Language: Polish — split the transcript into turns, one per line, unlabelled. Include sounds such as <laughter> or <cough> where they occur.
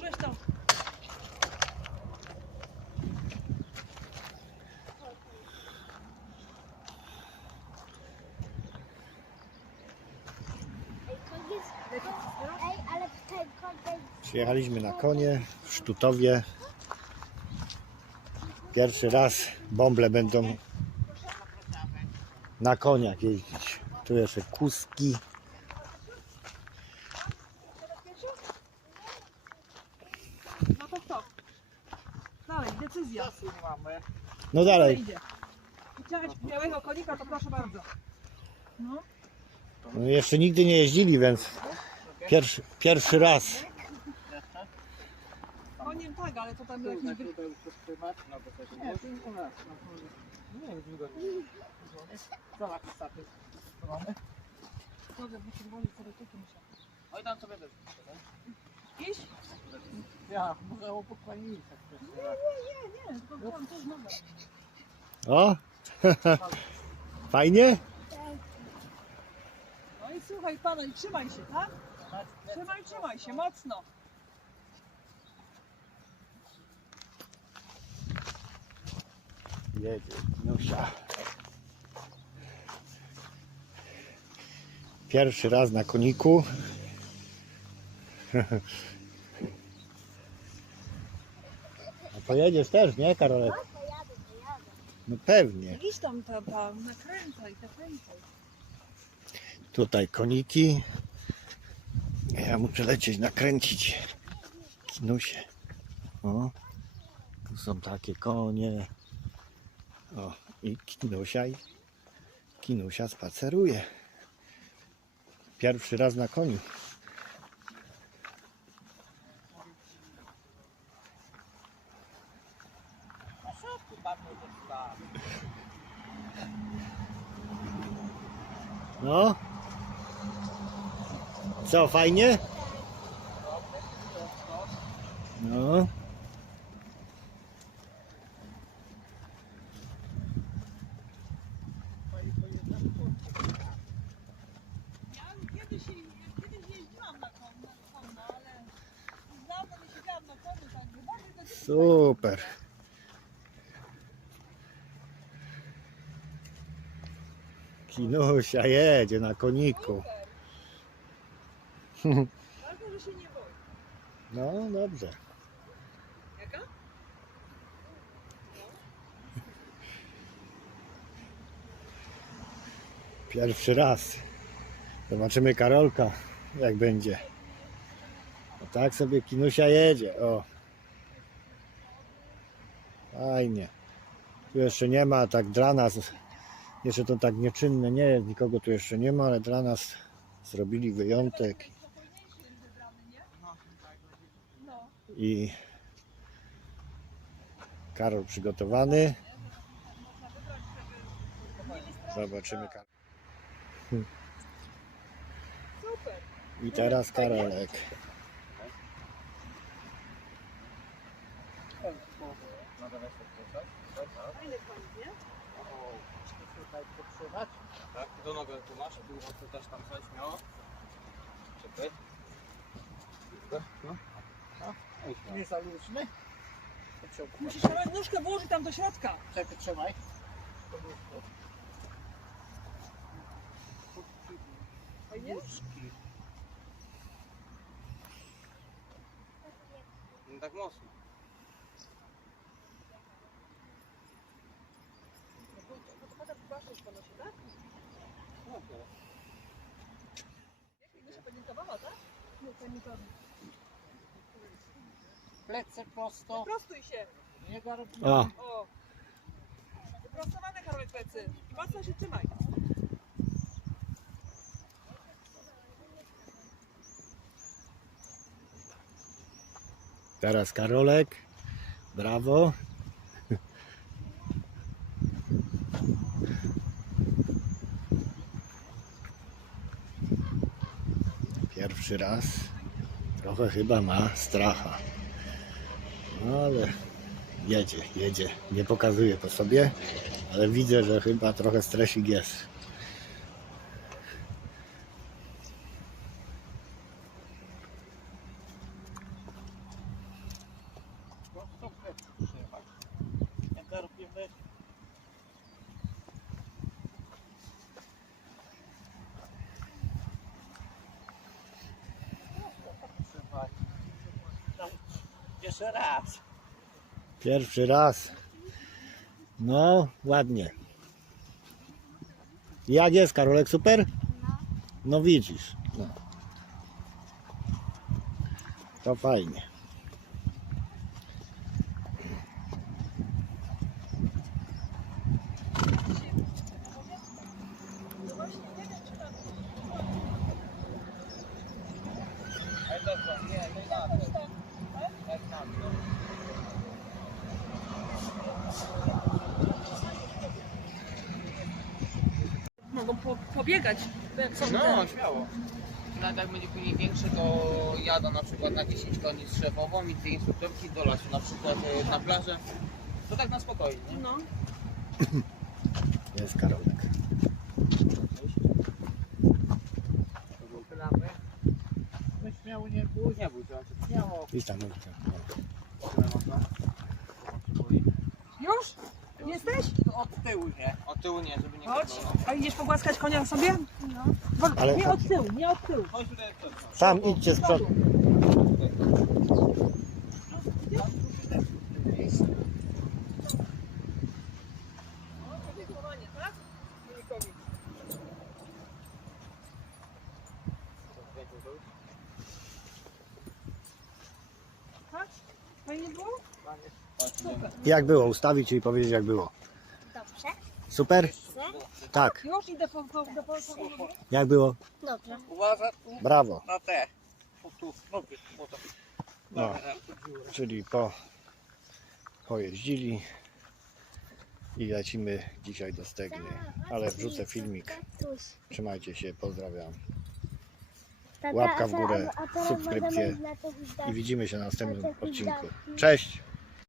ten koń
Przyjechaliśmy na konie w Sztutowie. Pierwszy raz bąble będą na koniach jeździć. Tu jeszcze kuski.
No to co? Decyzja.
No dalej.
Idzie. Chciałeś białego konika, to proszę bardzo. No.
No, jeszcze nigdy nie jeździli, więc pierwszy, pierwszy raz.
Koniem tak, ale to tam jakiś... wy-
Nie, to u nas. Nie wiem, długo nie. Zobacz, staty.
Sobie musiał.
Oj, tam sobie też.
Iść?
Ja, może pani tak też.
Nie, nie, tylko byłam też noga.
O! <laughs> Fajnie?
No i słuchaj pana i trzymaj się, tak? Trzymaj, trzymaj się, mocno.
Jedzie, Nusia. Pierwszy raz na koniku. A pojedziesz też, nie Karolek?
pojadę, pojadę.
No pewnie.
Idź tam, tam, nakręcaj, nakręcaj.
Tutaj koniki. Ja muszę lecieć, nakręcić kinusie. O, tu są takie konie. O, i kinusia i kinusia spaceruje. Pierwszy raz na koniu.
A co tu bardzo dostała?
No. Co, fajnie? No.
Ja kiedyś, kiedyś jeździłam na konno, konno ale dawno nie siedziałam na koniu, tak bardziej to
Super. Kinusia jedzie na koniku.
Ważne, że się nie boi.
No dobrze.
Jaka?
Pierwszy raz. Zobaczymy Karolka, jak będzie. No tak sobie Kinusia jedzie. O. Fajnie. Tu jeszcze nie ma, tak dla nas. Jeszcze to tak nieczynne nie jest, nikogo tu jeszcze nie ma, ale dla nas zrobili wyjątek i Karol przygotowany. Zobaczymy. Karol. I teraz Karolek.
Koń, nie?
Tutaj potrzymać.
Tak, do nogę tu masz, tu chcę też tam coś miało. Czekaj. No. Śmiało.
Nie za luźny. Pociągnij.
Musisz nawet nóżkę włożyć tam do środka.
Czekaj, trzymaj.
Fajnie?
No tak mocno.
No bo to, bo to nosie, tak? Tak? Nie.
Plecy prosto.
Prostuj się.
Nie garb.
O,
O. Wyprostowane Karolek plecy. Mocno się trzymaj.
teraz Karolek. Brawo. Pierwszy raz. Trochę chyba ma stracha. No ale jedzie, jedzie. Nie pokazuje po sobie, ale widzę, że chyba trochę stresik jest.
Pierwszy raz.
Pierwszy raz. No, ładnie. Jak jest, Karolek, super? No widzisz. No. To fajnie.
No właśnie nie wiem, czy tam
Ale dobra, nie, nie
Mogą po, pobiegać. Jak są
No,
te-
śmiało. Nawet jak będzie później większy, to jadą na przykład na 10 koni z szefową i dwie instruktorki do lasu, na przykład e, na plażę. To tak na spokojnie, nie?
No.
Jest Karolek.
Uchylamy. No śmiało nie bój, nie bój się, śmiało.
Idź tam, idź tam.
Już? Jesteś?
Od tyłu nie. Od tyłu nie, żeby nie
Chodź. A idziesz pogłaskać konia sobie? No.
Ale-
Nie od tyłu, nie od tyłu.
Chodź tutaj
Tam idźcie z przodu.
Wychowanie, tak? Wynikowi. Tak? Fajnie było? Super.
Jak było? Ustawić i powiedzieć jak było.
Dobrze.
Super? Tak.
Już idę po, do
Jak było?
Dobrze.
Uważaj
Brawo.
na te. O tu, nogi, po to.
No, czyli po pojeździli i lecimy dzisiaj do Stegny. Ale wrzucę filmik. Trzymajcie się, pozdrawiam.
Tata,
Łapka w
a-
górę,
a- a teraz
subskrypcje
możemy
i widzimy się na następnym odcinku. Cześć!